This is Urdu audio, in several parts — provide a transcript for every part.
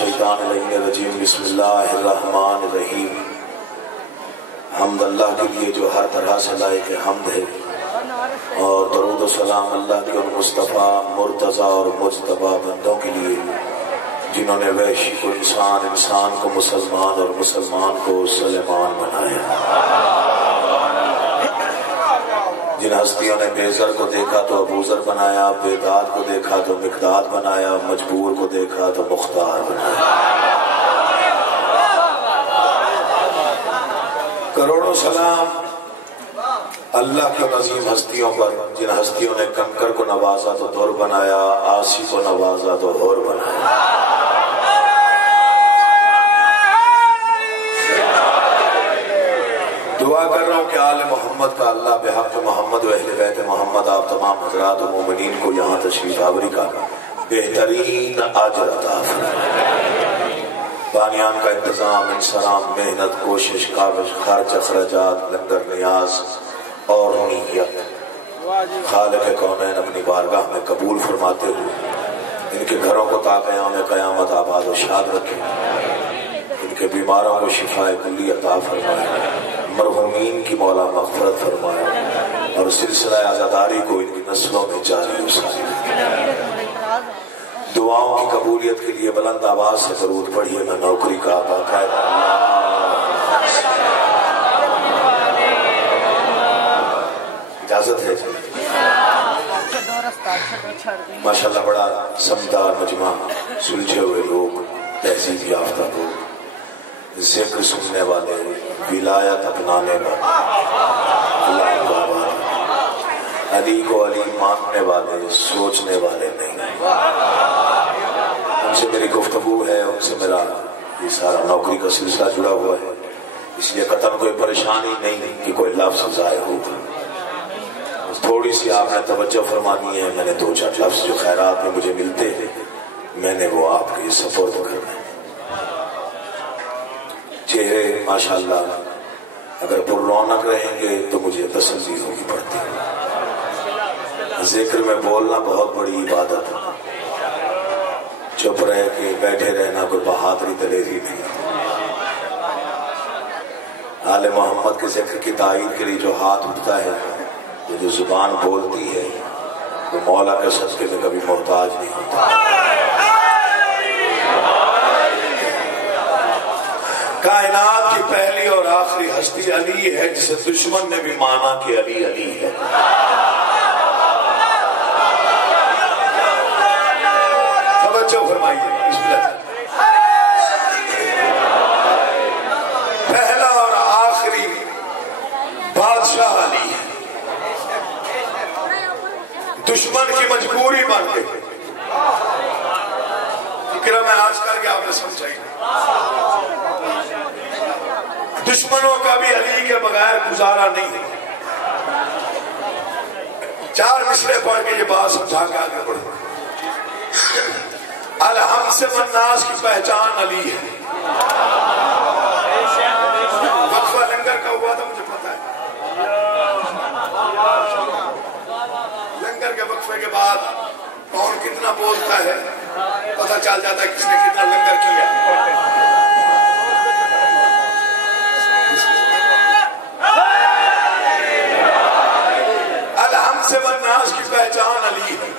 الشیطان الرجیم بسم اللہ الرحمن الرحیم۔ حمد اللہ کے لیے جو ہر طرح سے لائق حمد ہے، اور درود و سلام اللہ کے ان مصطفیٰ مرتضیٰ اور مجتبیٰ بندوں کے لیے جنہوں نے وحشی کو انسان، انسان کو مسلمان اور مسلمان کو سلیمان بنایا۔ جن ہستیوں نے بے زر کو دیکھا تو ابوذر بنایا، بے داد کو دیکھا تو مقداد بنایا، مجبور کو دیکھا تو مختار بنایا۔ کروڑوں سلام اللہ کے عظیم ہستیوں پر، جن ہستیوں نے کنکر کو نوازا تو دور بنایا، آسی کو نوازا تو ہور بنایا۔ دعا کر رہا ہوں کہ آل محمد کا اللہ بحق محمد و اہل بیت محمد آپ تمام حضرات و مومنین کو یہاں تشریف آوری کا بہترین اجر عطا فرمائے۔ بانیان کا انتظام، انصرام، محنت، کوشش، کاوش، خرچ، اخراجات، لنگر، نیاز اور نیت خالق کونین اپنی بارگاہ میں قبول فرماتے ہوئے ان کے گھروں کو تا قیام قیامت آباد و شاد رکھیں، ان کے بیماروں کو شفاء کلی عطا فرمائے، مرحومین کی مولا مغفرت فرمائے، اور سلسلہ عزاداری کو ان کی نسلوں میں جاری و ساری رکھیں۔ دعاؤں کی قبولیت کے لیے بلند آواز سے درود پڑھیے۔ میں نوکری کا باقاعدہ اجازت ہے جی؟ ماشاءاللہ بڑا سمجھدار مجمع، سلجھے ہوئے لوگ، تہذیب یافتہ لوگ، ذکر سننے والے، ولایت اپنانے والے، اللہ کا والے، علی کو علی ماننے والے، سوچنے والے نہیں۔ ان سے میری گفتگو ہے، ان سے میرا یہ سارا نوکری کا سلسلہ جڑا ہوا ہے، اس لیے قطعاً کوئی پریشانی نہیں کہ کوئی لفظ ضائع ہوگا۔ تھوڑی سی آپ نے توجہ فرمانی ہے، میں نے دو چار لفظ جو خیرات میں مجھے ملتے ہیں میں نے وہ آپ کے سپرد کرنا ہے۔ چہرے ماشاءاللہ اگر پر رونق رہیں گے تو مجھے تسلی ہوگی پڑتی ہے۔ ذکر میں بولنا بہت بڑی عبادت ہے، چپ رہ کے بیٹھے رہنا کوئی بہادری دلیری نہیں۔ آل محمد کے ذکر کی تائید کے لیے جو ہاتھ اٹھتا ہے، جو زبان بولتی ہے، وہ مولا کے صدقے میں کبھی محتاج نہیں ہوتا۔ کائنات کی پہلی اور آخری ہستی علی ہے، جسے دشمن نے بھی مانا کہ علی علی ہے۔ توجہ فرمائیے، بسم اللہ۔ پہلا اور آخری بادشاہ علی ہے، دشمن کی مجبوری بن گئی۔ فکرہ میں آج کر کے آپ نے سمجھائی، دشمنوں کا بھی علی کے بغیر گزارا نہیں۔ چار مصرے پڑھ کے یہ بات سمجھا کے آگے بڑھو۔ الحمد سے والناس کی پہچان علی ہے۔ وقفہ لنگر کا ہوا تھا، مجھے پتا ہے۔ لنگر کے وقفے کے بعد کون کتنا بولتا ہے پتہ چل جاتا ہے کس نے کتنا لنگر کیا۔ الحمد سے والناس کی پہچان علی ہے۔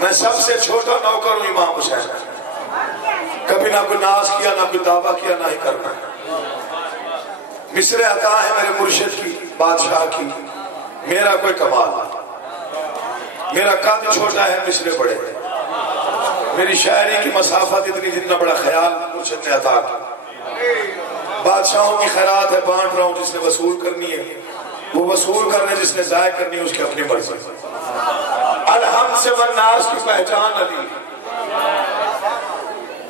میں سب سے چھوٹا نوکر ہوں امام حسین، کبھی نہ کوئی ناز کیا، نہ کوئی دعویٰ کیا، نہ ہی کرنا۔ مصرے عطا ہے میرے مرشد کی، بادشاہ کی، میرا کوئی کمال، میرا قد چھوٹا ہے، مصرے بڑے، میری شاعری کی مسافت اتنی جتنا بڑا خیال مرشد نے عطا کی۔ بادشاہوں کی خیرات ہے بانٹ رہا ہوں، جس نے وصول کرنی ہے وہ وصول کرنے، جس نے ضائع کرنی ہے اس کی اپنی مرضی۔ الحمد سے والناس کی پہچان علی،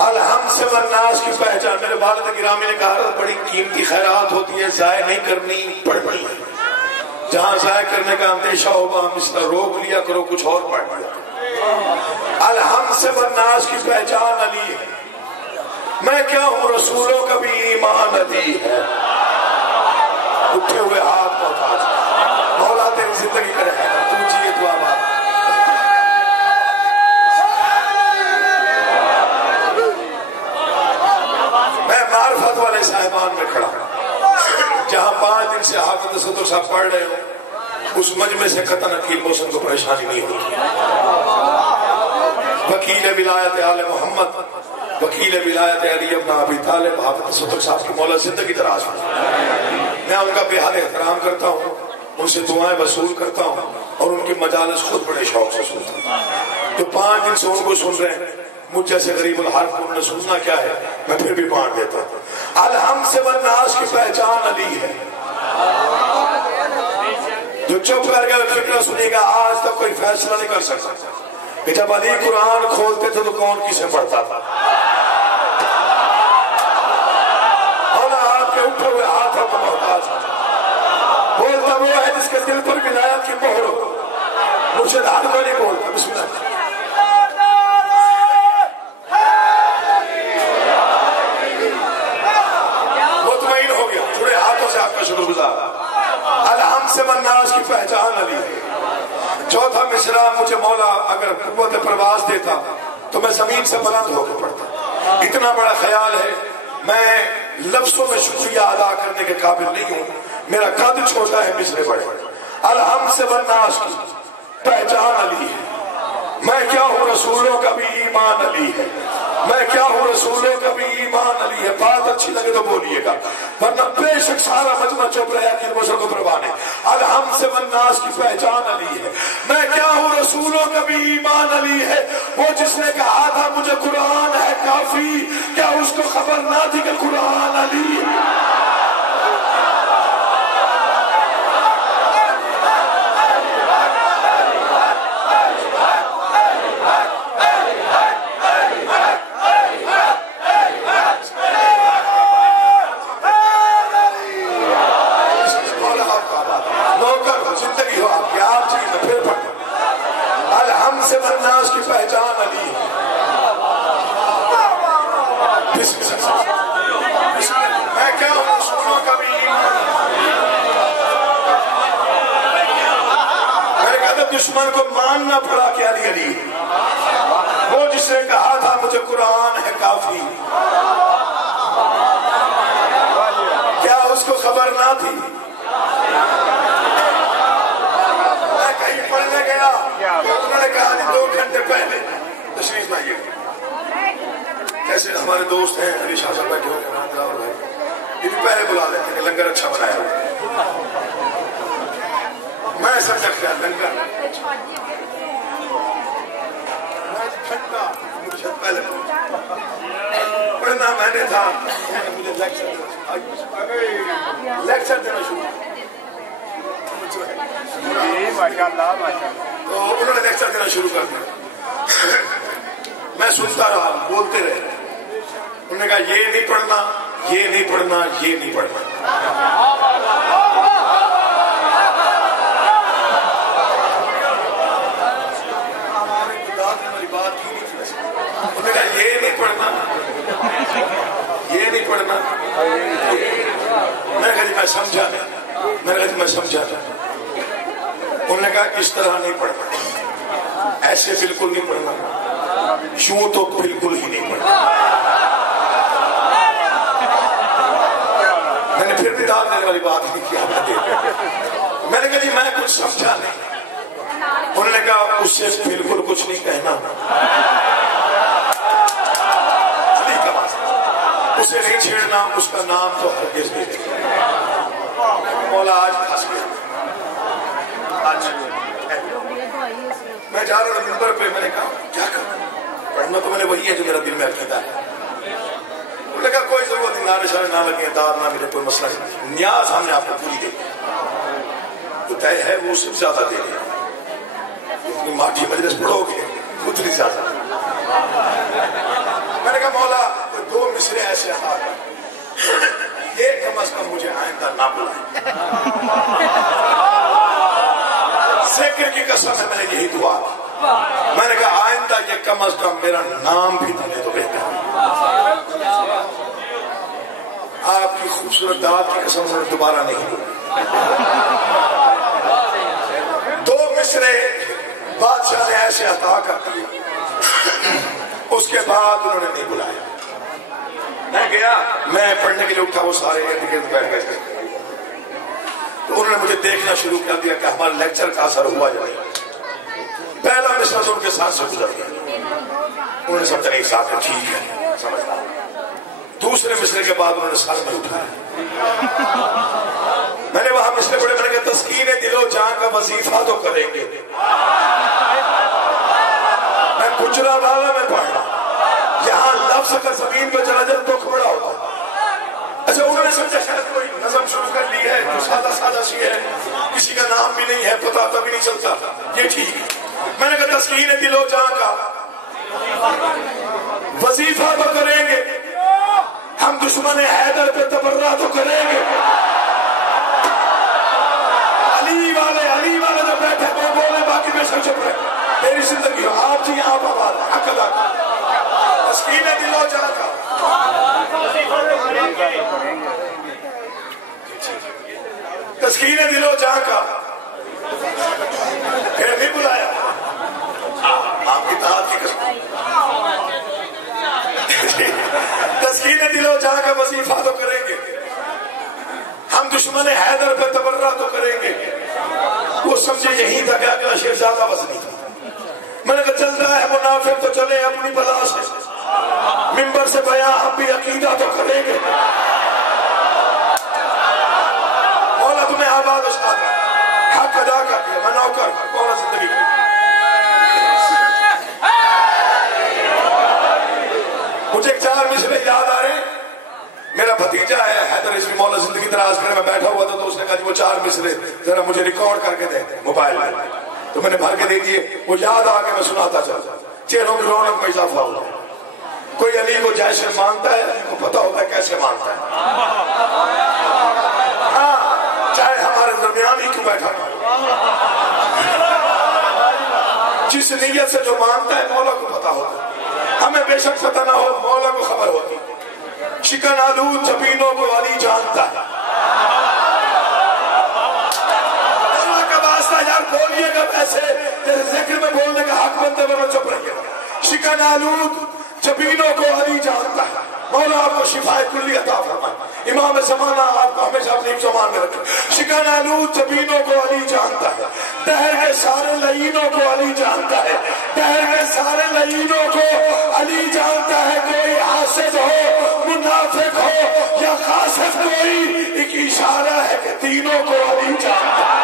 الحمد سے والناس کی پہچان۔ میرے والد گرامی نے کہا بڑی قیمتی خیرات ہوتی ہے، ضائع نہیں کرنی پڑھنی، جہاں ضائع کرنے کا اندیشہ ہوگا ہم اس طرح روک لیا کرو، کچھ اور پڑھ لیا۔ الحمد سے والناس کی پہچان علی ہے۔ میں کیا ہوں، رسولوں کا بھی ایمان علی ہے۔ اٹھے ہوئے ہاتھ محتاج، مولا تیری زندگی کرے ہے، تو جیے دعا بات۔ پڑھ رہے ہو اس مجمع سے قطعاً عقیل محسن کو پریشانی نہیں ہوتی. وکیل ولایت آل محمد، وکیل ولایت علی ابن ابی طالب حافظ صدق صاحب کی مولا زندگی دراز ہے. میں ان کا بے حد احترام کرتا ہوں، ان سے دعائیں وصول کرتا ہوں اور ان کی مجالس خود بڑے شوق سے سنتا ہوں. تو 5 دن سے ان کو سن رہے ہیں، مجھ جیسے غریب الحال کو انہیں سننا کیا ہے، میں پھر بھی بانٹ دیتا ہوں. الحمد سے والناس کی پہچان علی ہے. جو چپ کر کے فکر سنی گا آج تک کوئی فیصلہ نہیں کر سکتا کہ جب علی قرآن کھولتے تھے تو کون کسے پڑھتا تھا. اور آپ کے اٹھے ہوئے ہاتھوں کو محتاج بولتا وہ ہے جس کے دل پر ولایت کی مہر ہو. مرشد ہاتھ کو نہیں بولتا. بسم اللہ. مطمئن ہو گیا، جڑے ہاتھوں سے آپ کا شکر گزار. الحمد سے والناس کی پہچان علی. چوتھا مصرع مجھے مولا اگر قوت پرواز دیتا تو میں زمین سے بلند ہو کے پڑھتا. اتنا بڑا خیال ہے، میں لفظوں میں شکریہ ادا کرنے کے قابل نہیں ہوں، میرا قد چھوٹا ہے، مصرع بڑے. الحمد سے والناس کی پہچان علی ہے. میں کیا ہوں رسولوں کا بھی ایمان علی ہے. میں کیا ہوں رسولوں کا بھی ایمان علی ہے. بات اچھی لگے تو بولیے گا، ورنہ بے شک سارا مجمع چپ رہا کہ مسل کو پروانے. الحمد سے والناس کی پہچان علی ہے. میں کیا ہوں رسولوں کا بھی ایمان علی ہے. وہ جس نے کہا تھا مجھے قرآن ہے کافی، کیا اس کو خبر نہ تھی کہ قرآن علی ہے. الناس کی پہچان علی ہے. میں کیا ہوں رسولوں کا بھی ایمان. میں کہتا دشمن کو ماننا پڑا کہ علی علی. وہ جس نے کہا تھا مجھے قرآن ہے کافی، کیا اس کو خبر نہ تھی. میں کہیں پڑھنے گیا، انہوں نے کہا 2 گھنٹے پہلے تشریف لائیے. جیسے ہمارے دوست ہیں علی شاہ صاحب بیٹھے ہوئے ان پہلے بلا لیتے کہ لنگر اچھا بنایا. میں سمجھا خیال لنگر گھنٹہ پہلے پڑھنا میں نے تھا. مجھے لیکچر دینا شروع تو انہوں نے لیکچر دینا شروع کر دیا. میں سنتا رہا، بولتے رہے. انہوں نے کہا یہ نہیں پڑھنا، یہ نہیں پڑھنا، یہ نہیں پڑھنا. انہوں نے کہا یہ نہیں پڑھنا، یہ نہیں پڑھنا. میں نے کہا جی میں سمجھا نہیں. میں نے کہا جی میں سمجھا نہیں. انہوں نے کہا اس طرح نہیں پڑھنا، ایسے بالکل نہیں پڑھنا، یوں تو بالکل ہی نہیں پڑھنا. میں نے پھر بھی داد دینے والی بات نہیں کیا. میں نے کہا جی میں کچھ سمجھا نہیں. انہوں نے کہا اس سے بالکل کچھ نہیں کہنا، اسے نہیں چھیڑنا، اس کا نام تو ہرگز نہیں. مولا آج پھنس گیا. میں جا رہا تھا منبر پہ، میں نے کہا کیا کروں، پڑھنا تو میں نے وہی ہے جو میرا دل میں عقیدہ ہے. انہوں نے کہا کوئی ضرورت نہیں، نعرے شعرے نہ لگے، داد نہ ملے، کوئی مسئلہ نہیں. نیاز ہم نے آپ کو پوری دے دی، تو طے ہے وہ اس سے زیادہ دے دیا. اتنی ماٹھی مجلس پڑھو گے اتنی زیادہ. میں نے کہا مولا 2 مصرے ایسے عطا کر، ایک کم از کم مجھے آئندہ نہ بلائیں. ذکر کی قسم ہے میں نے یہی دعا. میں نے کہا آئندہ یہ کم از کم میرا نام بھی دے تو بہتر. آپ کی خوبصورت دعا کی قسم سے دوبارہ نہیں دوں. 2 مصرے بادشاہ نے ایسے عطا کر دیا. اس کے بعد انہوں نے نہیں بلایا. میں گیا، میں پڑھنے کے لیے اٹھا، وہ سارے ارد گرد بیٹھ گئے. تو انہوں نے مجھے دیکھنا شروع کر دیا کہ ہمارے لیکچر کا اثر ہوا یا نہیں. پہلا مصرع ان کے ساتھ سے گزر گیا. انہوں نے سمجھا نہیں صاحب ٹھیک ہے سمجھتا. دوسرے مصرع کے بعد انہوں نے سر میں اٹھایا. میں نے وہاں مصرع پڑھے, میں نے کہا تسکین دل و جان کا وظیفہ تو کریں گے. میں گجرا والا میں پڑھ رہا, یہاں لفظ کا زمین پہ چلا جائے دکھ بڑا ہوتا ہے. اچھا انہوں نے سمجھا شاید کوئی نظم شروع کر لی ہے جو سادہ سادہ سی ہے, کسی کا نام بھی نہیں ہے, پتا بھی نہیں چلتا, یہ ٹھیک ہے. میں نے کہا تسکین دل و جان کا وظیفہ تو کریں گے, ہم دشمن حیدر پہ تبرہ تو کریں گے. علی والے جو بیٹھے وہ بولے, باقی میں سب چپ رہے. میری زندگی ہو آپ جی, آپ آباد حق ادا کر. تسکین دل و جان کا تسکین دل و جان کا پھر نہیں بلایا آپ کی اطاعت کی قسم. تسکین دل و جان کا وظیفہ تو کریں گے, ہم دشمن حیدر پہ تبرہ تو کریں گے. وہ سمجھے یہیں تھا کہ اگلا شیر زیادہ وزنی تھا. میں نے کہا چلتا ہے منافق تو چلے اپنی بلا سے, منبر سے بیان ہم بھی عقیدہ تو کریں گے. مولا تمہیں آباد استاد حق ادا کر دیا, میں نوکر مولا زندگی کی. مجھے 4 مصرع یاد آ رہے. میرا بھتیجا ہے حیدر اس کی مولا زندگی دراز کرے, میں بیٹھا ہوا تھا تو اس نے کہا جی وہ 4 مصرع ذرا مجھے ریکارڈ کر کے دے موبائل میں. تو میں نے بھر کے دے دیے, وہ یاد آ کے میں سناتا چلا. چہروں کی رونق میں اضافہ ہوا. کوئی علی کو جیسے مانتا ہے, علی کو پتا ہوتا ہے کیسے مانتا ہے. ہاں چاہے ہمارے درمیان ہی کیوں بیٹھا نہ, جس نیت سے جو مانتا ہے مولا کو پتا ہوتا ہے. ہمیں بے شک پتہ نہ ہو, مولا کو خبر ہوتی. شکن آلود جبینوں کو علی جانتا ہے. مولا کا واسطہ یار بولیے گا ویسے جیسے ذکر میں بولنے کا حق بنتے ورنہ چپ رہیے. شکن آلود جبینوں کو علی جانتا ہے. مولا آپ کو شفائے کلی عطا فرمائے. امام زمانہ آپ کو ہمیشہ اپنی زمان میں رکھے. شکن آلود جبینوں کو علی جانتا ہے. دہر کے سارے لعینوں کو علی جانتا ہے. دہر کے سارے لعینوں کو علی جانتا ہے. کوئی حاسد ہو, منافق ہو یا قاصد, کوئی ایک اشارہ ہے کہ تینوں کو علی جانتا ہے.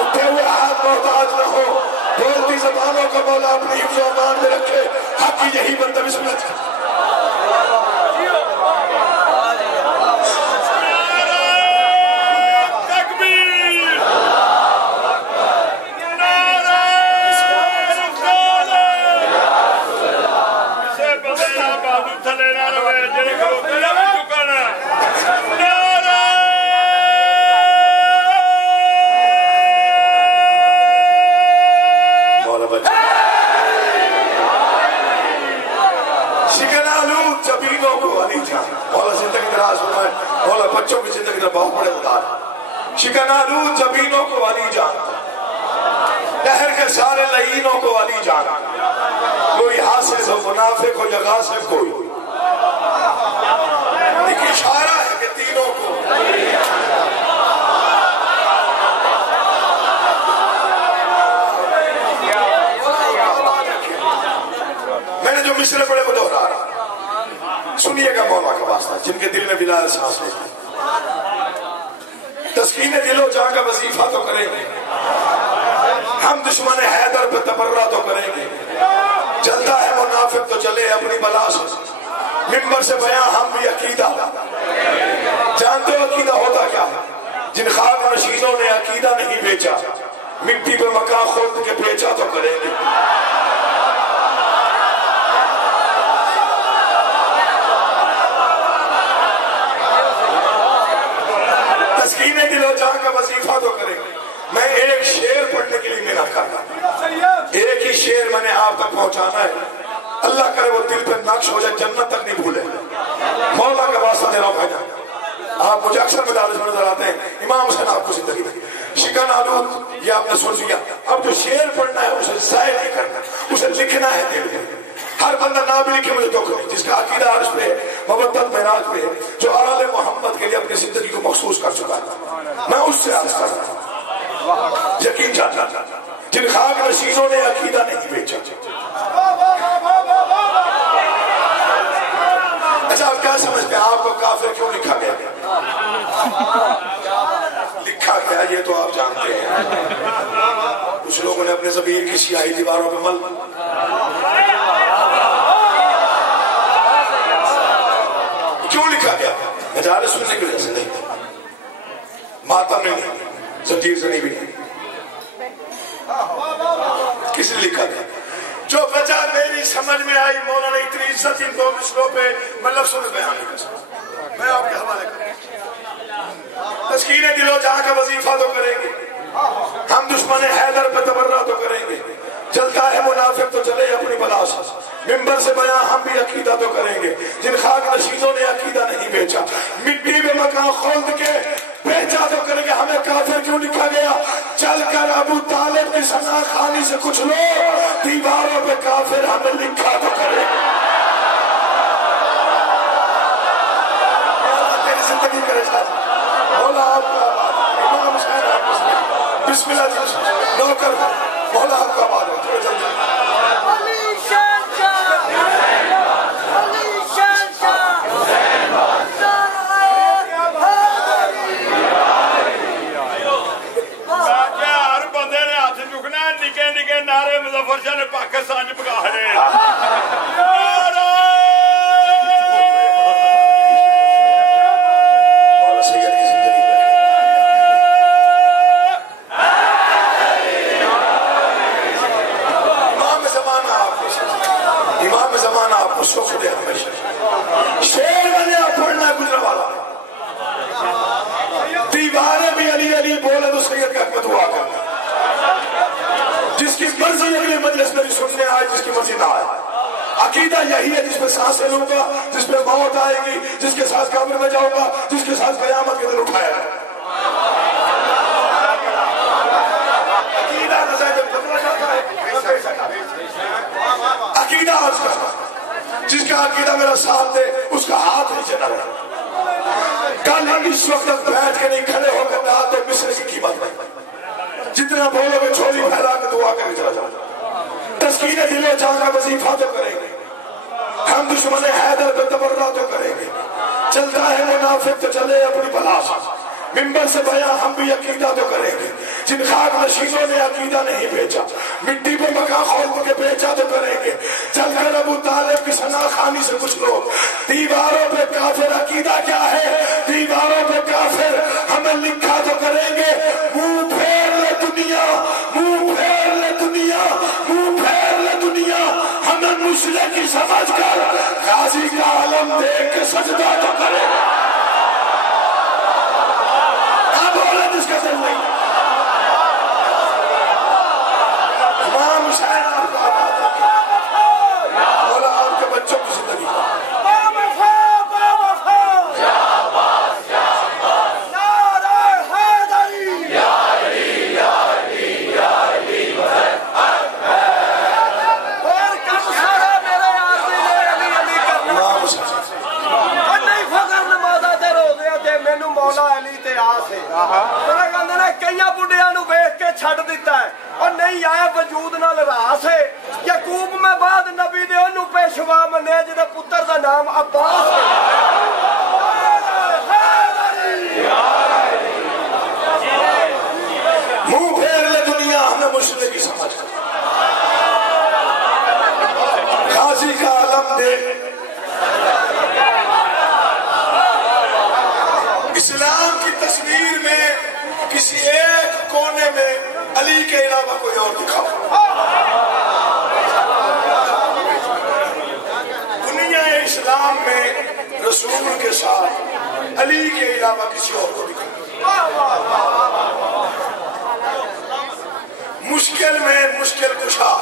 اٹھے ہوئے ہاتھ محتاج نہ ہو, بولتی زبانوں کا مولا اپنی حفظ و امان میں رکھے. حق کی یہی بندہ بسم اللہ. مولا بچوں کی زندگی میں بہت بڑے ادار. شکن آلود جبینوں کو علی جانتا, دہر کے سارے لعینوں کو علی جانتا. کوئی حاسد ہو, منافق ہو یا غاصب, کوئی ایک اشارہ ہے کہ تینوں کو. میں نے جو مصرع پڑھے وہ دہرا رہا, سنیے گا مولا کا واسطہ جن کے دل میں بلال سانس لیتا. تسکین دل و جان کا وظیفہ تو کریں گے, ہم دشمن حیدر پہ تبرہ تو کریں گے. چلتا ہے منافق تو چلے اپنی بلا سے, منبر سے بیان ہم بھی عقیدہ. جانتے ہو عقیدہ ہوتا کیا ہے؟ جن خاک نشینوں نے عقیدہ نہیں بیچا, مٹی پہ مکان خود کے بیچا تو کریں گے. تسکین دل و جان کا وظیفہ تو کریں گے. میں ایک شعر پڑھنے کے لیے محنت کرتا ہوں. ایک ہی شعر میں نے آپ تک پہنچانا ہے. اللہ کرے وہ دل پہ نقش ہو جائے, جنت تک نہیں بھولے. مولا کا واسطہ دے رہا ہوں بھائی جان. آپ مجھے اکثر مدارس میں نظر آتے ہیں. امام حسین آپ کو زندگی دی. شکن آلود یہ آپ نے سن لیا. اب جو شعر پڑھنا ہے اسے ضائع نہیں کرنا, اسے لکھنا ہے دل میں. ہر بندہ نہ بھی لکھے مجھے دکھ نہیں. جس کا عقیدہ عرش پہ مبتل معراج میں جو آل محمد کے لیے اپنی زندگی کو مخصوص کر چکا ہے، میں اس سے عرض کر رہا ہوں، یقین جانا جن خاک نشینوں نے عقیدہ نہیں بیچا۔ اچھا آپ کیا سمجھتے ہیں آپ کو کافر کیوں لکھا گیا؟ لکھا گیا یہ تو آپ جانتے ہیں، کچھ لوگوں نے اپنے ضمیر کی سیاہی دیواروں پہ مل کیوں لکھا گیا؟ مجالس سننے کی وجہ سے نہیں، ماتم میں نہیں، زنجیر زنی بھی نہیں، کس نے لکھا گیا؟ جو وجہ میری سمجھ میں آئی، مولانا اتنی عزت ان دو مصروں پہ میں لفظوں میں بیان نہیں کر سکتا، میں آپ کے حوالے کروں۔ تسکین دل و جہاں کا وظیفہ تو کریں گے، ہم دشمن حیدر پہ تبرہ تو کریں گے، چلتا ہے منافق تو چلے اپنی بلا سے، ممبر سے بیان ہم بھی عقیدہ تو کریں گے، جن خاک نشینوں نے عقیدہ نہیں بیچا، مٹی میں مکان خولد کے بیچا تو کریں گے۔ ہمیں کافر کیوں لکھا گیا؟ چل کر ابو طالب کی ثنا خانی سے کچھ لوگ دیواروں پہ کافر ہمیں لکھا تو کریں گے۔ تیری زندگی کرے ساتھ مولا آپ کا آباد، امام حسین آپ کا بسم اللہ جی نوکر مولا آپ کا آباد ہے، تھوڑے جلدی نعرے مظفر شاہ نے پاکستان پکا رہے امام زمانہ آپ کو سکھ دے ہمیشہ، شیر بنے آپ پڑھنا ہے گجرا والا، دیواریں بھی علی علی بولے تو سید کا حکمت ہوا کرنا، جس کی مرضی اگلے مجلس میں بھی سننے آئے، جس کی مرضی نہ آئے، عقیدہ یہی ہے جس پہ سانسیں لوں گا، جس پہ موت آئے گی، جس کے ساتھ قبر میں جاؤں گا، جس کے ساتھ قیامت کے دن اٹھایا ہے۔ عقیدہ نظر جب بدلا جاتا ہے، عقیدہ آج کا جس کا عقیدہ میرا ساتھ دے اس کا ہاتھ نیچے نہ رہے، کل اس وقت تک بیٹھ کے نہیں کھڑے ہو کر ہاتھ اور مصر کی قیمت نہیں، جتنا بولو گے چھوڑی پھیلا کے دعا کر کے چلا جاؤ، تسکین دل و جان کا وظیفہ تو کریں گے، ہم دشمن حیدر پہ تبرہ تو کریں گے، چلتا ہے منافق تو چلے اپنی بلا سے، ممبر سے بیان ہم بھی عقیدہ تو کریں گے، جن خاک نشینوں نے عقیدہ نہیں بیچا، مٹی پہ مکان خود کے بیچا تو کریں گے، چل کر ابو طالب کی ثنا خانی سے کچھ لوگ دیواروں پہ کافر، عقیدہ کیا ہے؟ دیواروں پہ کافر ہمیں لکھا تو کریں گے، منہ پھیر لے دنیا، منہ پھیر لے دنیا، منہ پھیر لے دنیا، ہمیں مشرک کی سمجھ کر غازی کا علم دیکھ کے سجدہ تو کریں گے۔ جس کا دل نہیں، امام حسین آپ کا آباد ہے، مولا آپ کے بچوں کی زندگی کئی بڑھیا نو ویخ کے چھڑ دیتا ہے اور نہیں آیا وجود نال راس ہے، یعقوب میں بعد نبی دے انہوں پیشوا منے جدے پتر دا نام عباس ہے۔ منہ پھیر لے دنیا، ہمیں مشرک کی سمجھ، غازی کا علم دے، اسلام کی تصویر میں کسی ایک کونے میں علی کے علاوہ کوئی اور دکھاؤ، دنیا اسلام میں رسول کے ساتھ علی کے علاوہ کسی اور کو دکھاؤ، مشکل میں مشکل کشا،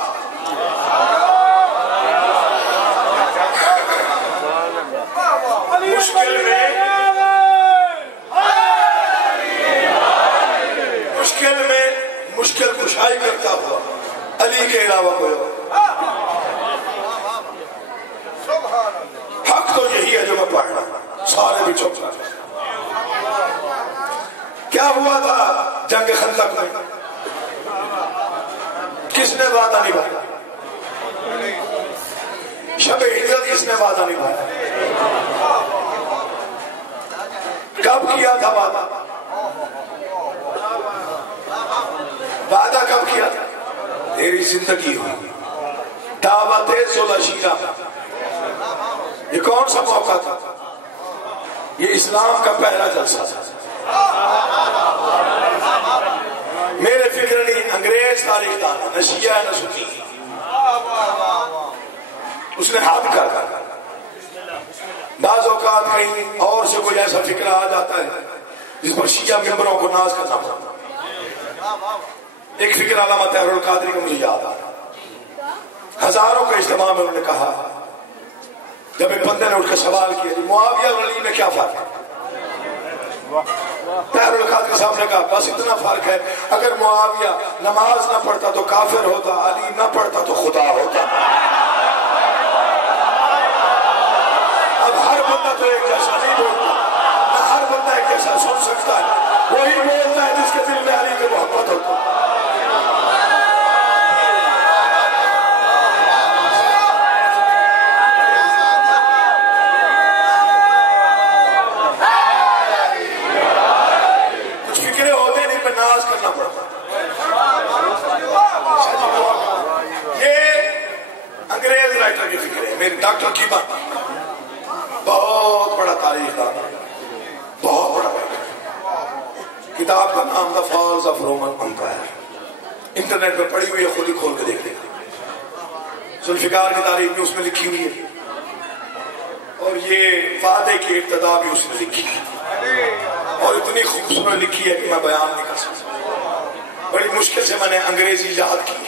مشکل میں مشکل کشائی کرتا ہوا علی کے علاوہ کوئی اور، حق تو یہی ہے جو میں پڑھ کیا ہوا تھا جنگ خندق میں؟ کس نے وعدہ نبھایا؟ شب ہجرت کس نے وعدہ نبھایا؟ کب کیا تھا وعدہ؟ وعدہ کب کیا تھا؟ تیری زندگی ہو دعوت صلح شیرہ، یہ کون سا موقع تھا؟ یہ اسلام کا پہلا جلسہ تھا۔ میرے فکر نہیں انگریز تاریخ دانا، نہ شیعہ نہ سنی، اس نے حد کر بعض اوقات کہیں اور سے کوئی ایسا فکر آ جاتا ہے جس پر شیعہ ممبروں کو ناز کرنا پڑتا۔ ایک فکر علامہ طاہر القادری کو مجھے یاد آ رہا، ہزاروں کے اجتماع میں انہوں نے کہا، جب ایک بندے نے اٹھ کے سوال کیا معاویہ اور علی میں کیا فرق ہے؟ طاہر القادری صاحب نے کہا بس اتنا فرق ہے، اگر معاویہ نماز نہ پڑھتا تو کافر ہوتا، علی نہ پڑھتا تو خدا ہوتا۔ اب ہر بندہ تو ایک جیسا نہیں بولتا، نہ ہر بندہ ایک جیسا سن سکتا ہے، وہی بولتا ہے جس کے دل میں علی کی محبت ہوتا ہے۔ میری ڈاکٹر کی بات بہت بڑا تاریخ دان، بہت بڑا تاریخ، کتاب کا نام the falls of Roman empire, internet پہ پڑھی ہوئی ہے، خود ہی کھول کے دیکھ لیں، ذوالفقار کی تاریخ بھی اس میں لکھی ہوئی ہے، اور یہ وعدے کی ابتدا بھی اس نے لکھی ہے، اور اتنی خوبصورت لکھی ہے کہ میں بیان نہیں کر سکتا، بڑی مشکل سے میں نے انگریزی یاد کی ہے۔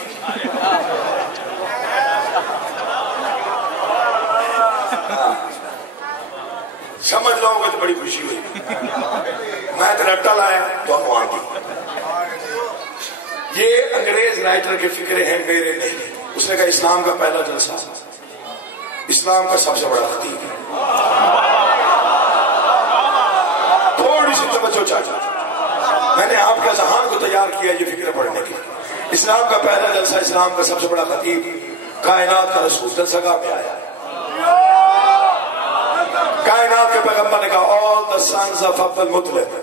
سمجھ لو گے تو بڑی خوشی ہوئی، میں تو رٹا لایا تو ہم وہاں کی۔ یہ انگریز رائٹر کے فکرے ہیں، میرے نہیں۔ اس نے کہا اسلام کا پہلا جلسہ، اسلام کا سب سے بڑا خطیب ہے۔ تھوڑی سی توجہ چاہتا، میں نے آپ کا ذہان کو تیار کیا یہ فکر پڑھنے کے لیے۔ اسلام کا پہلا جلسہ، اسلام کا سب سے بڑا خطیب، کائنات کا رسول جلسہ گاہ میں آیا۔ کائنات کے پیغمبر نے کہا all the sons of عبد المطلب،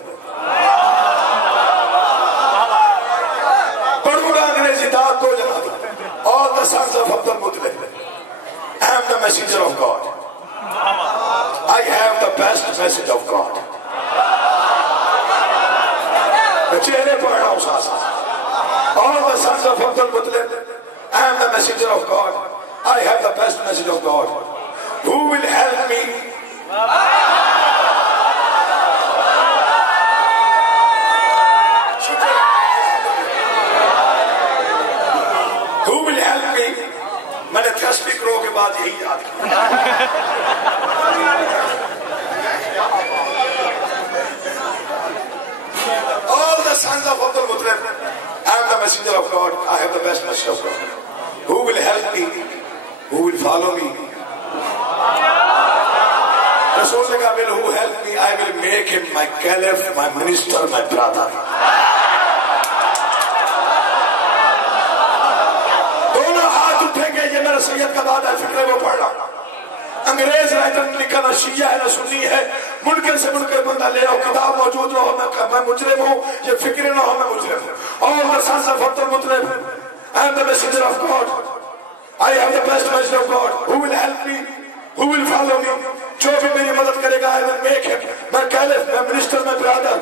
پڑھوں گا انگریزی داد دو جماعت، all the sons of Abdul Muttalib, I am the messenger of God, I have the best message of God۔ میں چہرے پڑھ رہا ہوں ساتھ، all the sons of Abdul Muttalib, I am the messenger of God, I have the best message of God, who will help me؟ Who will help me؟ میں نے 10 فکروں کے بعد یہی یاد کیا۔ All the sons of Abdul Muttalib, I am the messenger of God, I have the best message of God. Who will help me? Who will follow me؟ رسول نے کہا will who help me? I will make him my caliph, my minister, my brother۔ دونوں ہاتھ اٹھیں گے، یہ میرا سید کا دادا فکر وہ پڑھ رہا۔ انگریز رائٹر نے لکھا نہ شیعہ ہے نہ سنی ہے، منکر سے منکر بندہ لے آؤ، کتاب موجود نہ ہو میں مجرم ہوں، یہ فکر نہ ہو میں مجرم ہوں۔ اور the sons of Abdul Muttalib، I am the messenger of God, I have the best message of God, who will help me? Who will follow me؟ جو بھی میری مدد کرے گا I will make him my caliph, my minister, my brother،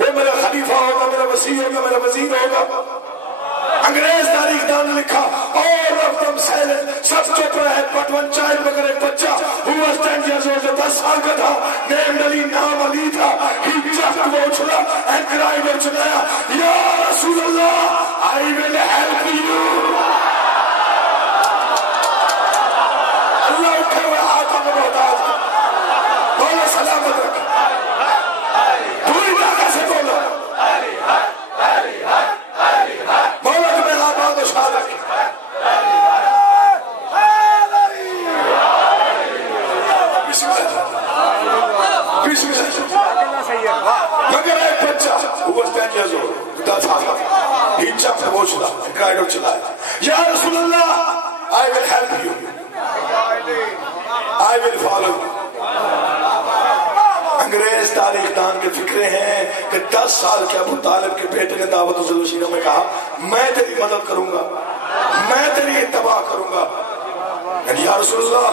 وہ میرا خلیفہ ہوگا، میرا وزیر ہوگا، میرا وزیر ہوگا۔ انگریز تاریخ دان نے لکھا all of them silent، سب چپ رہے but one child، مگر ایک بچہ who was 10 years old، 10 سال کا تھا، named علی، نام علی تھا، he jumped، وہ اچھلا and cried، اور چلایا یا رسول اللہ I will help you۔ اللہ اٹھے ہوئے ہاتھوں میں محتاج، بولو سلامت رکھ، پوری جگہ سے بولو، بولو کہ میں آباد و شاد رکھ۔ مگر ایک بچہ was 10 years old. 10 سال کا. He jumped the boat and cried out chillaya. Ya Rasulullah, I will help you. I will follow you. انگریز تاریخ دان کے فکرے ہیں کہ 10 سال کے ابو طالب کے بیٹے نے دعوت الرسول میں کہا میں تیری مدد کروں گا, میں تیری اتباع کروں گا. And یا رسول اللہ,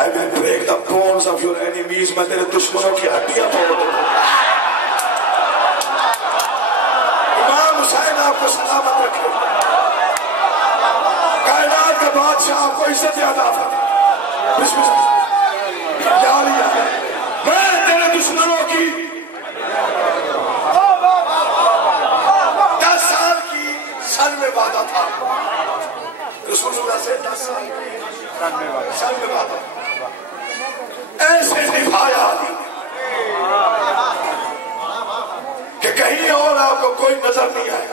I will break the bones of your enemies. میں تیرے دشمنوں کی ہڈیاں توڑ دوں گا. امام حسین آپ کو سلامت رکھے, کائنات کا بادشاہ آپ کو عزت عطا فرمائے. بسم اللہ. یا علی, میں تیرے دشمنوں کی 10 سال کی سن میں وعدہ تھا. رسول اللہ سے 10 سال کی سن میں وعدہ ایسے نبھایا کہ کہیں اور آپ کو کوئی نظر نہیں آئے.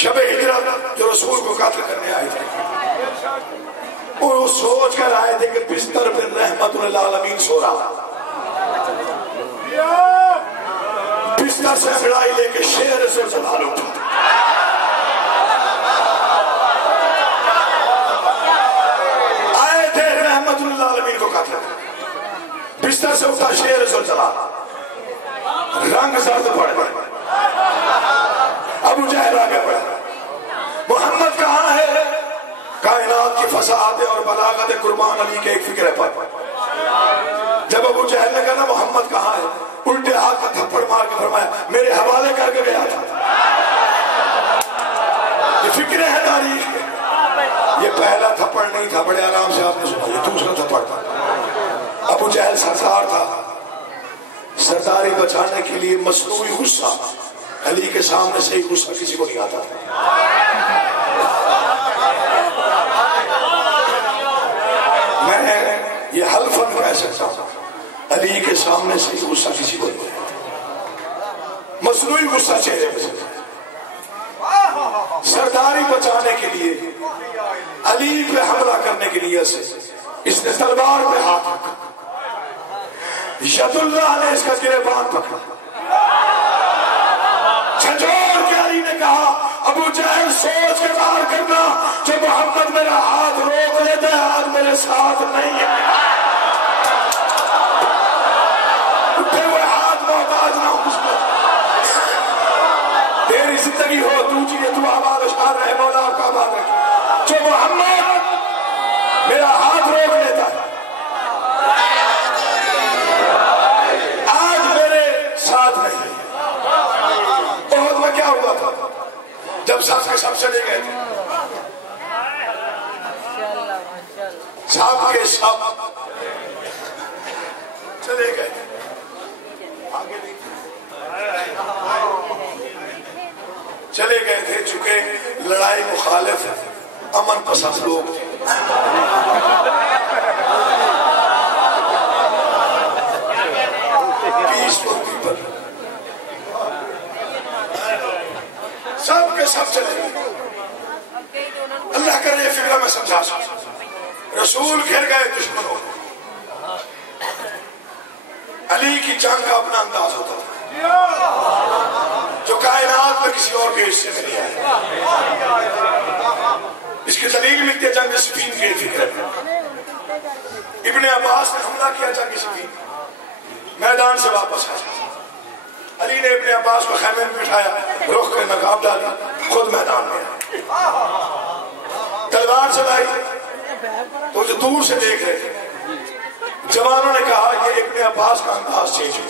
شب ہجرت جو رسول کو قتل کرنے آئے تھے وہ سوچ کر آئے تھے کہ بستر پہ رحمت للعالمین سو رہا, بستر سے انگڑائی لے کے شیر سے جلال اٹھا. آئے تھے رحمت للعالمین کو قتل, بستر سے اٹھا شیر سے جلال, رنگ زرد پڑ گئے. ابو جہل آگے پڑا, محمد کہاں ہے؟ کائنات کی فساد اور بلاغت قربان علی کے ایک فکر پر. جب ابو جہل نے کہا نا محمد کہاں ہے, الٹے ہاتھ کا تھپڑ مار کے فرمایا میرے حوالے کر کے گیا تھا. یہ فکریں ہیں تاریخ کے. یہ پہلا تھپڑ نہیں تھا, بڑے آرام سے آپ نے سنا, یہ دوسرا تھپڑ تھا. ابو جہل سردار تھا, سرداری بچانے کے لیے مصنوعی غصہ, علی کے سامنے سے ہی غصہ کسی کو نہیں آتا تھا. میں یہ حلفاً کہہ سکتا ہوں علی کے سامنے سے غصہ کسی کو نہیں, مصنوعی غصہ چہرے پہ. سرداری بچانے کے لیے, علی پہ حملہ کرنے کے لیے اس نے تلوار پہ ہاتھ رکھا, ید اللہ نے اس کا گریبان پکڑا, جھنجھوڑ کے علی نے کہا ابو جہل سوچ کے کار کرنا, جو محمد میرا ہاتھ روک لیتے ہیں آج میرے ساتھ نہیں ہے. اٹھے ہوئے ہاتھ محتاج نہ ہو اس پر. تیری زندگی ہو تو جیے, تو آباد اشار رہے, مولا آپ کا آباد رکھے. جو محمد میرا ہاتھ روک لیتا ہے آج میرے ساتھ نہیں. بہت میں کیا ہوا تھا جب سب کے سب چلے گئے تھے, سب کے سب چلے گئے تھے, آگے نہیں چلے گئے تھے, چونکہ لڑائی مخالف امن پسند لوگ تھے. پیسفل پیپل, سب کے سب چلے گئے. اللہ کرے یہ فکر میں سمجھا سکتا. رسول گھر گئے دشمنوں. علی کی جنگ کا اپنا انداز ہوتا تھا جو کائنات میں کسی اور کے حصے میں نہیں آیا. اس کی دلیل ملتی ہے جنگ صفین کی فکر ہے. ابن عباس نے حملہ کیا جنگ صفین, میدان سے واپس آیا. علی نے ابن عباس کو خیمے میں بٹھایا, رخ کے نقاب ڈالا, خود میدان میں آیا, تلوار چلائی. تو جو دور سے دیکھ رہے تھے جوانوں نے کہا یہ ابن عباس کا انداز چینج ہو.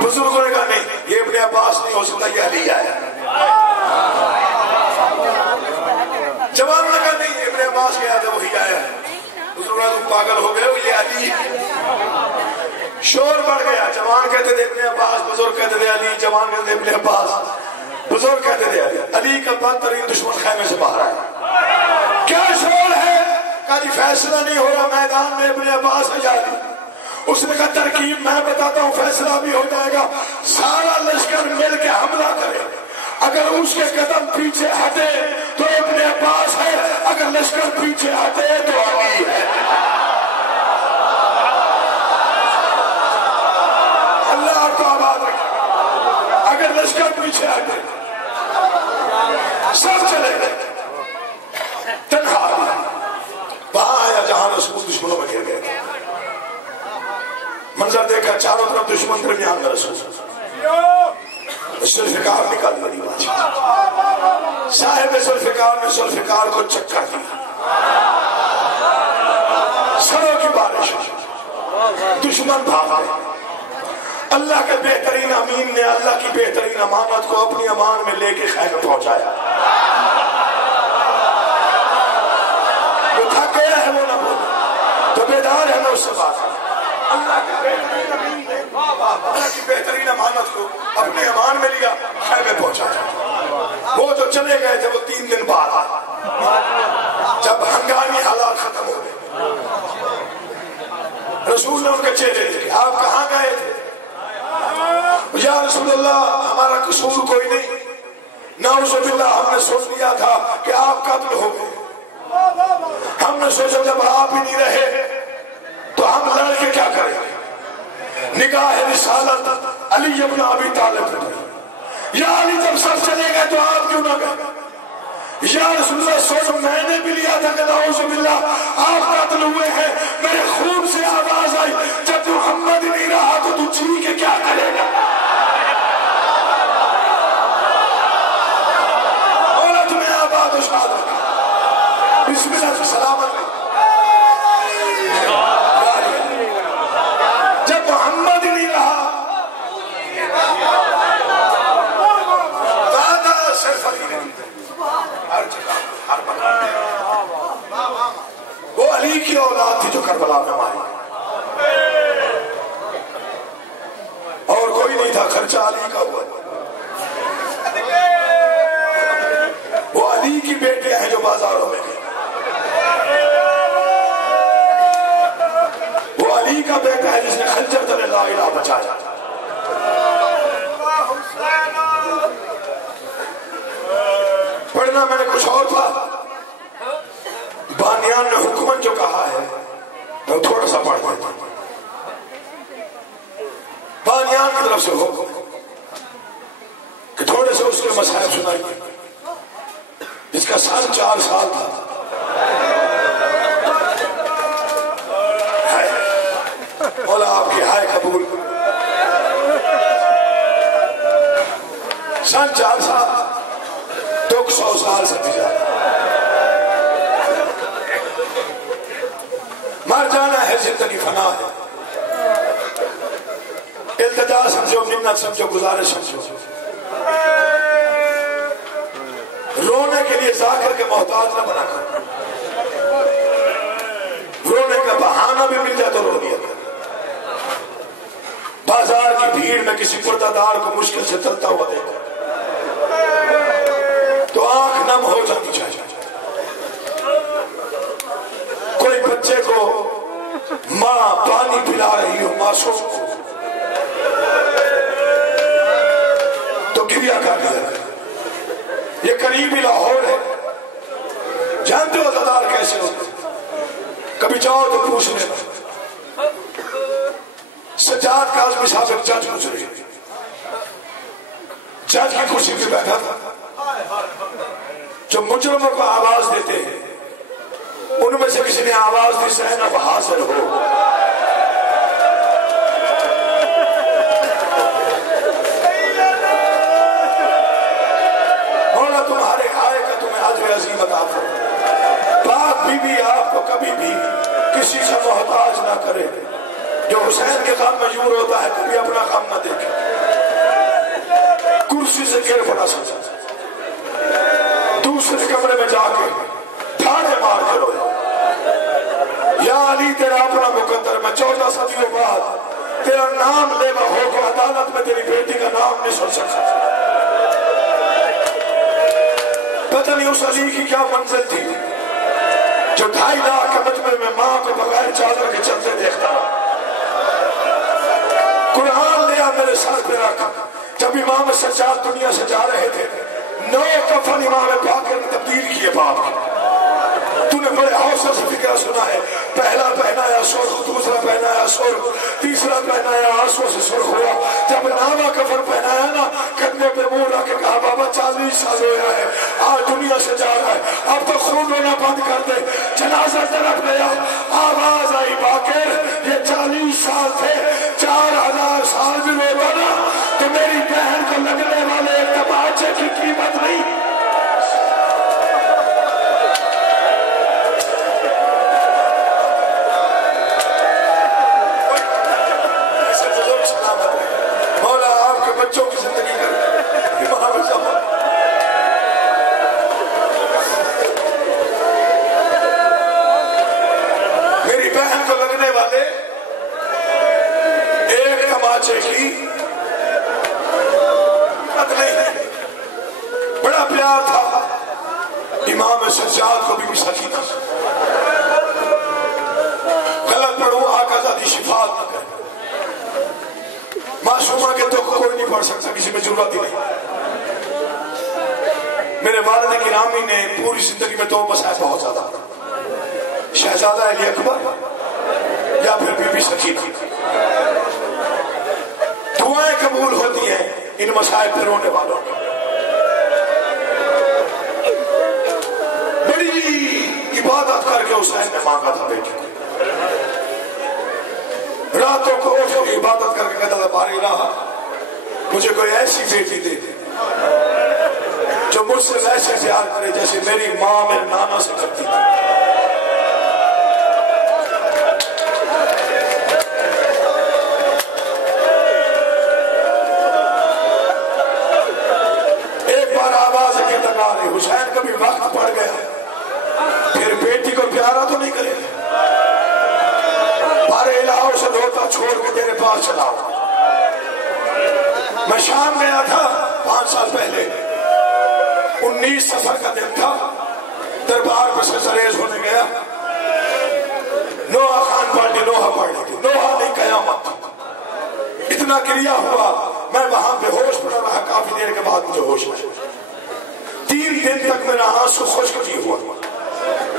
بزرگوں نے کہا نہیں یہ ابن عباس نہیں ہو سکتا, یہ علی آیا. جوانوں نے کہا نہیں ابن عباس گیا تھا وہی آیا. بزرگوں نے کہا پاگل ہو گئے, یہ علی ہے. شور بڑھ گیا. جوان کہتے تھے ابن عباس, بزرگ کہتے تھے علی, جوان کہتے تھے ابن عباس, بزرگ کہتے تھے علی. علی کا بدترین دشمن خیمے سے باہر آیا. کیا شور ہے؟ کہا جی فیصلہ نہیں ہو رہا میدان میں, ابن عباس ہے یا علی. اس نے کہا ترکیب میں بتاتا ہوں, فیصلہ بھی ہو جائے گا. سارا لشکر مل کے حملہ کرے, اگر اس کے قدم پیچھے ہٹے تو ابن عباس ہے, اگر لشکر پیچھے ہٹے تو علی ہے. منظر دیکھا چاروں طرف دشمن درمیان میں رسول ذوالفقار نکال بڑی بات صاحب ذوالفقار نے ذوالفقار کو چکر دیا سروں کی بارش دشمن بھاگ گئے اللہ کے بہترین امین نے اللہ کی بہترین امانت کو اپنی امان میں لے کے خیمے پہنچایا جو تھک گیا ہے وہ نہ بولے جو بیدار ہے میں اس سے بات کروں اللہ کی بہترین امین نے اللہ کی بہترین امانت کو اپنے امان میں لیا خیمے پہنچایا وہ جو چلے گئے تھے وہ 3 دن بعد جب ہنگامی حالات ختم ہو گئے رسول نے ان کے چہرے دیکھے آپ کہاں گئے تھے یا رسول اللہ ہمارا قصور کوئی نہیں نعوذ باللہ ہم نے سوچ لیا تھا کہ آپ قتل ہو گئے ہم نے سوچا جب آپ ہی نہیں رہے تو ہم لڑ کے کیا کریں نگاہ رسالت علی ابن ابی طالب یا علی جب سب چلے گئے تو آپ کیوں نہ گئے یا رسول اللہ سوچو میں نے بھی لیا تھا کہ نعوذ باللہ آپ قتل ہوئے ہیں میرے خون سے آواز آئی جب محمد نہیں رہا تو تو چیخ کے کیا کرے گا مولا تمہیں آباد و شاد رکھا بسم اللہ سے سلامت جب محمد نہیں رہا دادا صرف وہ علی کی اولاد تھی جو کربلا میں ماری اور کوئی نہیں تھا خرچہ علی کا ہوا وہ علی کی بیٹے ہیں جو بازاروں میں گئے وہ علی کا بیٹا ہے جس نے خنجر تلے لا الہ بچایا پڑھنا میں نے کچھ اور تھا بانیان نے حکمن جو کہا ہے وہ تھوڑا سا پڑھ دیتا بانیان کی طرف سے حکم کہ تھوڑے سے اس کے مسائل سنائی جس کا سال 4 سال تھا مولا آپ کی ہائے قبول سال 4 سال 200 سال سے بھی زیادہ مر جانا ہے زندگی فنا ہے التجا سمجھو منت سمجھو گزارش سمجھو رونے کے لیے ذاکر کے محتاج نہ بنا کر رونے کا بہانہ بھی مل جائے تو رو لیا بازار کی بھیڑ میں کسی پردہ دار کو مشکل سے چلتا ہوا دیکھا تو آنکھ نم ہو جانی چاہیے کوئی بچے کو ماں پانی پلا رہی ہو معصوم کو تو گریا کر لیا یہ قریبی لاہور ہے جانتے ہو عزادار کیسے ہوتے کبھی جاؤ تو پوچھ لینا سجاد کاظمی صاحب ایک جج گزرے جج کی کرسی پہ بیٹھا تھا جو مجرموں کو آواز دیتے ہیں ان میں سے کسی نے آواز دی زینب حاضر ہو مولا تمہارے آئے کا تمہیں اجر عظیم عطا فرمائے پاک بی بی آپ کو کبھی بھی کسی سے محتاج نہ کرے جو حسین کے غم میں یوں ہوتا ہے کبھی اپنا غم نہ دیکھے کرسی سے گر پڑا سکتا دوسرے کمرے میں جا کے پھاڑے مار کے رویا یا علی تیرا اپنا مقدر میں 14 صدیوں بعد تیرا نام لیوا ہو کہ عدالت میں تیری بیٹی کا نام نہیں سن سکتا پتہ نہیں اس علی کی کیا منزل تھی جو 2.5 لاکھ کے مجمع میں ماں کو بغیر چادر کے چلتے دیکھتا رہا قرآن لیا میرے سر پہ رکھ جب امام سجاد دنیا سے جا رہے تھے 9 کفن امام باقر نے تبدیل کیے باپ تو نے بڑے حوصلے سے فکر سنا ہے پہلا پہنایا سرخ دوسرا پہنایا سرخ تیسرا پہنایا آنسوں سے سرخ ہوا جب نامہ کفن پہنایا نا کندھے پہ منہ رکھ کے کہا بابا 40 سال ہویا ہے آج دنیا سے جا رہا ہے اب تو خون رونا بند کر دے جنازہ طرف گیا آواز آئی باقر یہ 40 سال تھے بچے کی نہیں، بڑا پیار تھا امام سجاد کو بھی سکینہ، غلط پڑھوں آقا ذاتی شفاعت نہ کرے، معصومہ کے دکھ کوئی نہیں پڑھ سکتا، کسی میں ضرورت ہی نہیں۔ میرے والد گرامی نے پوری زندگی میں 2 مسائل بہت زیادہ، شہزادہ علی اکبر یا پھر بی بی سکینہ۔ دعائیں قبول ہوتی ہیں ان مسائل پہ رونے والوں کو۔ بڑی عبادت کر کے حسین نے مانگا تھا بیٹی کو، راتوں کو اٹھ کے عبادت کر کے کہتا تھا باری الہ مجھے کوئی ایسی بیٹی دے دے جو مجھ سے ویسے پیار کرے جیسے میری ماں میرے نانا سے کرتی تھی۔ ایک بار آواز کے لگا رہی حسین کبھی وقت پڑ گیا پھر بیٹی کو پیارا تو نہیں کرے، بارے الہ اسے روتا چھوڑ کے تیرے پاس چلا ہوں۔ میں شام گیا تھا 5 سال پہلے، 19 سفر کا دن تھا، دربار میں سے سریز ہونے گیا، نوحہ خان پارٹی نوحہ پڑھنی تھی، نوحہ نہیں قیامت، اتنا گریا ہوا میں وہاں بے ہوش پڑا رہا، کافی دیر کے بعد مجھے ہوش آیا۔ 3 دن تک میرا آنسو خشک نہیں ہوا،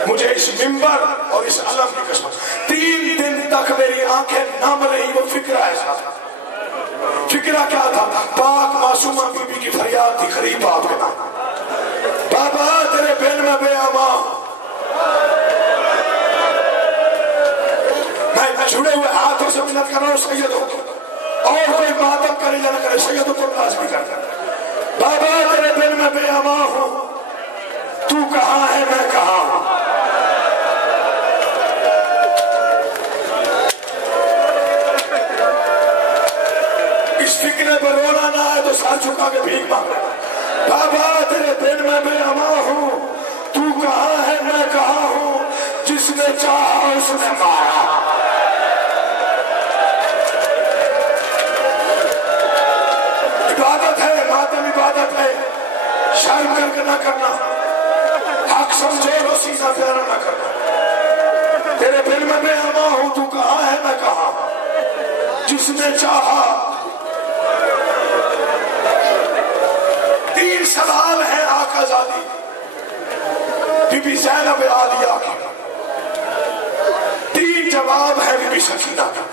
مجھے اس منبر اور اس علم کی قسم 3 دن تک میری آنکھیں نم رہی، وہ فکرہ ایسا تھا۔ فکرہ کیا تھا؟ پاک معصومہ بی بی کی فریاد تھی قریب آپ کے نام، بابا تیرے بین میں بے امان، میں جڑے ہوئے ہاتھوں سے منت کر رہا ہوں سیدوں کو، اور کوئی ماتم کرے یا نہ کرے سیدوں کو لازمی کرتا، بابا تیرے بین میں بے امان ہوں، تو کہاں ہے میں کہاں ہوں۔ اس فکرے پر رونا نہ آئے تو سر جھکا کے بھیک مانگا، بابا تیرے دل میں بے امان ہوں، تو کہاں ہے میں کہاں ہوں، جس نے چاہا اس نے مارا۔ عبادت ہے، ماتم عبادت ہے، شرم کر کے نہ کرنا، حق سمجھو تو سینا پیارا نہ کرنا۔ تیرے دل میں بے امان ہوں، تو کہاں ہے میں کہاں، جس نے چاہا۔ 3 سوال ہیں آقا زادی بی بی زینب عالیہ کی، 3 جواب ہیں بی بی سکینہ کا۔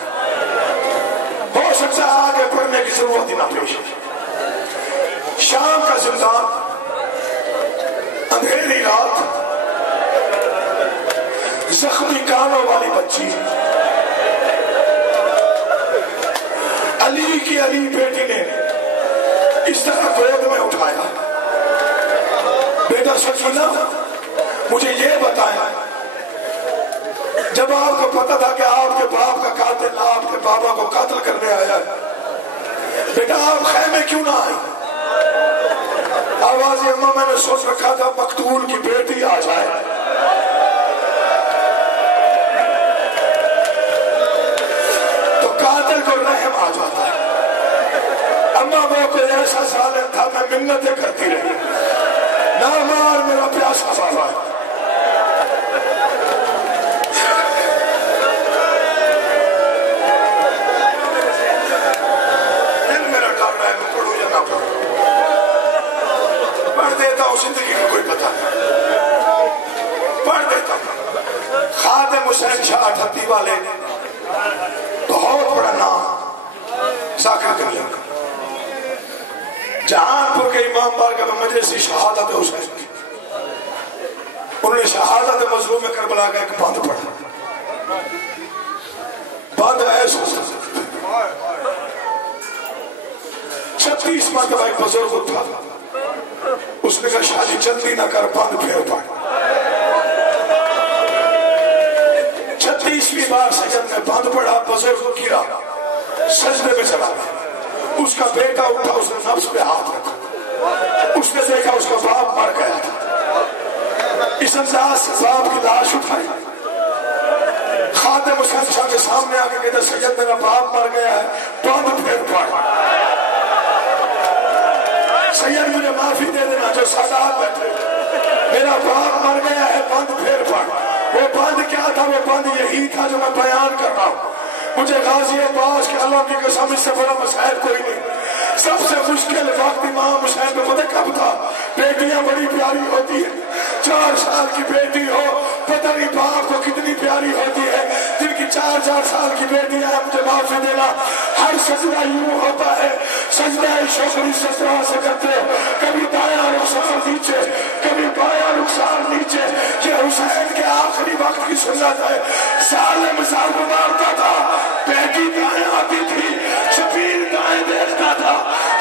ہو سکتا ہے آگے پڑھنے کی ضرورت ہی نہ پیش۔ شام کا زندان، اندھیری رات، زخمی کانوں والی بچی، علی کی علی بیٹی نے اس طرح گود میں اٹھایا، بیٹا سکینہ مجھے یہ بتایا، جب آپ کو پتا تھا کہ آپ کے باپ کا قاتل آپ کے بابا کو قتل کرنے آیا ہے، بیٹا آپ خیمے کیوں نہ آئی؟ آواز اماں میں نے سوچ رکھا تھا مقتول کی بیٹی آ جائے، تو قاتل کو رحم آ جاتا ہے۔ اماں وہ کوئی ایسا ظالم تھا، میں منتیں کرتی رہی، نہ مار میرا پیاسا بابا ہے۔ دل میرا ڈر رہا ہے میں پڑھوں یا نہ پڑھوں، پڑھ دیتا ہوں، زندگی کا کوئی پتہ نہیں، پڑھ دیتا ہوں۔ خادم حسین شاہ 38 والے بہت بڑا نام ذاکر دنیا کا، جہان پور کے امام بارگاہ میں مجلس شہادت حسین کی، انہوں نے شہادت مظلوم کربلا کا ایک بند پڑھا، بند ایسا 36 مرتبہ ایک بزرگ تھا، اس نے کہا شادی جلدی نہ کر، بند پھیر پڑھ۔ 36ویں بار سجد میں بند پڑھا، بزرگ گرا، سجدے میں چلا گیا، اس کا بیٹا اٹھا، اس نے نفس پہ ہاتھ رکھا، اس نے دیکھا اس کا باپ مر گیا تھا، اس انداز سے باپ کی لاش اٹھائی، خادم حسین شاہ کے سامنے آ کے کہتے سید میرا باپ مر گیا ہے، بند پھیر پڑ۔ سید مجھے معافی دے دینا جو سادات بیٹھے، میرا باپ مر گیا ہے، بند پھیر پڑ۔ وہ بند کیا تھا؟ وہ بند یہی تھا جو میں بیان کر رہا ہوں۔ مجھے غازی عباس کے اللہ کی قسم اس سے بڑا مسائل کوئی نہیں۔ سب سے مشکل وقت امام حسین پہ مجھے کب تھا؟ بیٹیاں بڑی پیاری ہوتی ہیں، 4 سال کی بیٹی ہو، پتہ نہیں باپ کو کتنی پیاری ہوتی ہے۔ جن کی 4 سال کی بیٹیاں ہیں، مجھے معافی دینا، ہر سجدہ یوں ہوتا ہے، سجدہ شکر اس طرح سے کرتے ہو، کبھی دایاں رخسار نیچے، کبھی بایاں رخسار نیچے۔ یہ حسین کے آخری وقت کی سنت ہے۔ ظالم ظالم مارتا تھا، بیٹی دائیں آتی تھی، شبیر دائیں دیکھتا تھا۔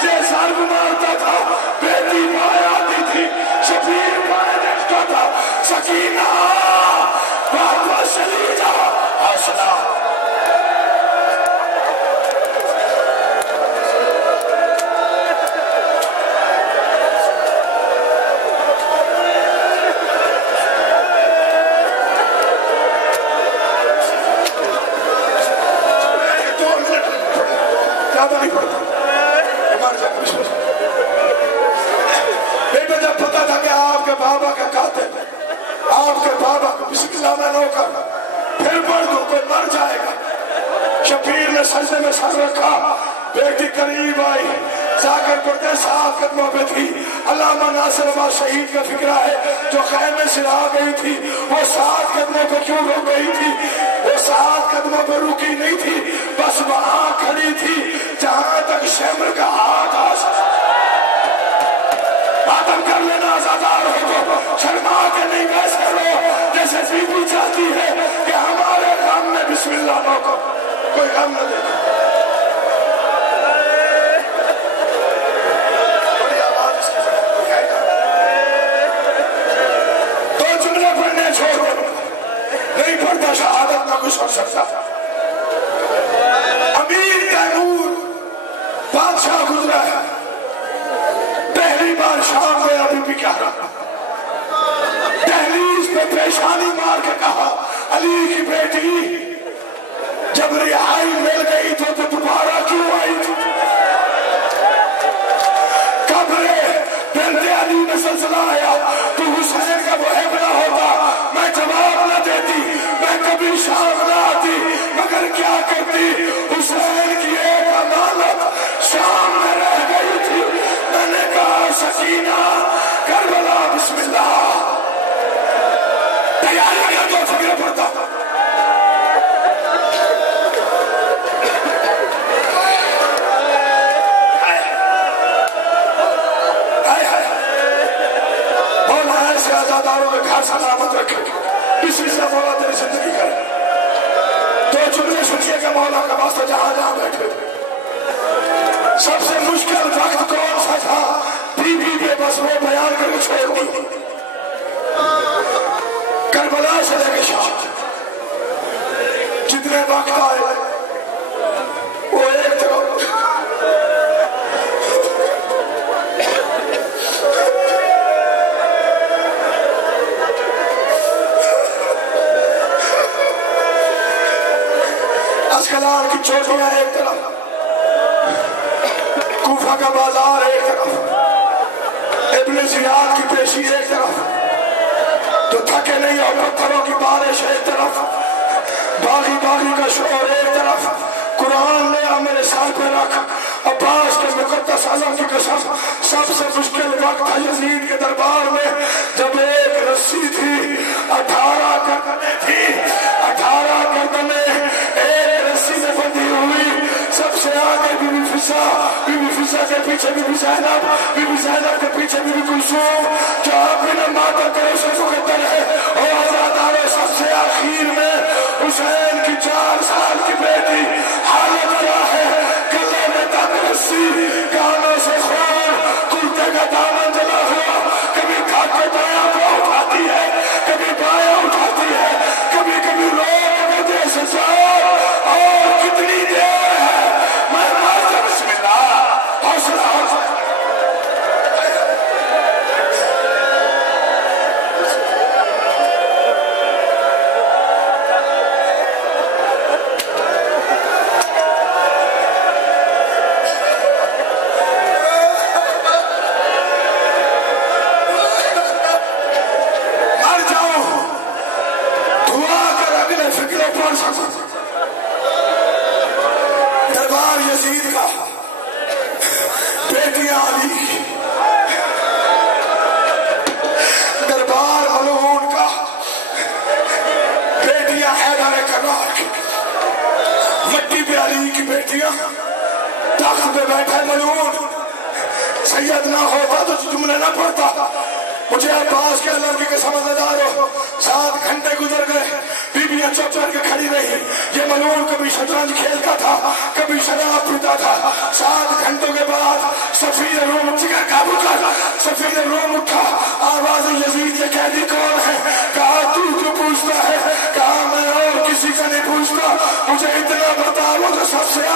یہ ظالم مارتا تھا، بیٹی بائیں آتی تھی، شبیر بائیں دیکھتا تھا۔ سکینہ واپس چلی جا، حوصلہ۔ بیٹا جب پتا تھا کہ آپ کے بابا کا قاتل ہے، آپ کے بابا کو بسم اللہ میں نو کر پھر پڑھ دو، کوئی مر جائے گا۔ شبیر نے سجدے میں سر رکھا، بیٹی قریب آئی، جا کر پڑھتے 7 قدموں پہ تھی۔ علامہ ناصر عباس شہید کا فکرہ ہے، جو خیمے سے آ گئی تھی، وہ 7 قدموں پہ کیوں رک گئی تھی؟ وہ 7 قدموں پہ رکی نہیں تھی، بس وہاں کھڑی تھی جہاں تک شمر کا ہاتھ آ سکتا۔ ختم کر لینا، آزادار ہو تو شرما کے نہیں ویسے رو جیسے بی بی چاہتی ہے کہ ہمارے غم میں بسم اللہ نہ ہو، کوئی غم نہ دیکھو۔ بڑی آواز اس کی ضرورت کوئی ہے نا؟ 2 جملے پڑھنے چھوڑ دو، نہیں پڑھتا شہادت نہ کچھ ہو سکتا۔ امیر تیمور بادشاہ گزرا ہے، پہلی بار شام میں ابھی بھی کیا رہا، دہلیز پہ پیشانی مار کے کہا علی کی بیٹی جب رہائی مل گئی تو دوبارہ کیوں آئی تھی؟ قبر بنت علی میں سلسلہ آیا تو حسین کا وہ ابنا ہوتا، میں جواب نہ دیتی، میں کبھی شام نہ آتی، مگر کیا کرتی؟ حسین کی ایک امانت شام میں رہ گئی تھی۔ میں نے کہا سکینہ کربلا بسم اللہ، تیاری کیا تو فکر پڑتا۔ مولا ایسے آزاداروں کے گھر سلامت رکھے، اسی سے مولا تیری زندگی کرے۔ 2 جملے سنیے کہ مولا کا واسطہ جہاں جہاں بیٹھے تھے۔ سب سے مشکل وقت کون سا تھا؟ بی بی پہ بس وہ بیان کر کے چھوڑ دی۔ کربلا سے لے کے شام جتنے وقت آئے وہ ایک طرف اسکلان کی چوٹیاں ایک طرف، کوفہ کا بازار ایک طرف، ابن زیاد کی پیشی ایک طرف، تو تھکے نہیں اور پتھروں کی بارش ایک طرف، باغی باغی کا شور ایک طرف، قرآن لے آ میرے سر پہ رکھ، عباس کے مقدس علم کی قسم۔ سب سے مشکل وقت تھا یزید کے دربار میں جب ایک رسی تھی، 18 گردنیں تھی، 18 گردنیں ایک رسی میں بندھی ہوئی۔ سب سے آگے بی بی فضا کے پیچھے بی بی زینب کے پیچھے بی بی کلثوم، جو اپنے ماتا کرے سے مقدر ہے، اور آزادارے سب سے آخر میں حسین کی 4 سال کی بیٹی حالت کیا ہے؟ گلے میں تک رسی، کانوں سے خون، کرتے کا دامن جلا ہوا، کبھی کھاٹ کے دایاں کو اٹھاتی ہے، کبھی بایاں اٹھاتی ہے، کبھی کبھی روک کے دے سے جاؤ، اور کتنی دیر ہے میں مارتا بسم اللہ، حوصلہ حوصلہ۔ یزید کا، بیٹیاں علی، دربار ملعون کا، بیٹیاں حیدر کرار کی، مٹی پہ علی کی بیٹیاں، تخت پہ بیٹھا ملعون، سید نہ ہوتا تو جملے نہ پڑتا، مجھے عباس کے اللہ کی قسم ازادار ہو، 7 گھنٹے گزر گئے، بیویاں چپ کر کے کھڑی رہی، یہ ملعون کبھی شطرنج کھیلتا تھا، کبھی شراب پیتا تھا، 7 گھنٹوں کے بعد سفیر روم جگر قابو کر، سفیر روم اٹھا، آواز یزید یہ قیدی کون ہے؟ کہا تو پوچھتا ہے؟ کہا میں اور کسی کا نہیں پوچھتا، مجھے اتنا بتا وہ تو سب سے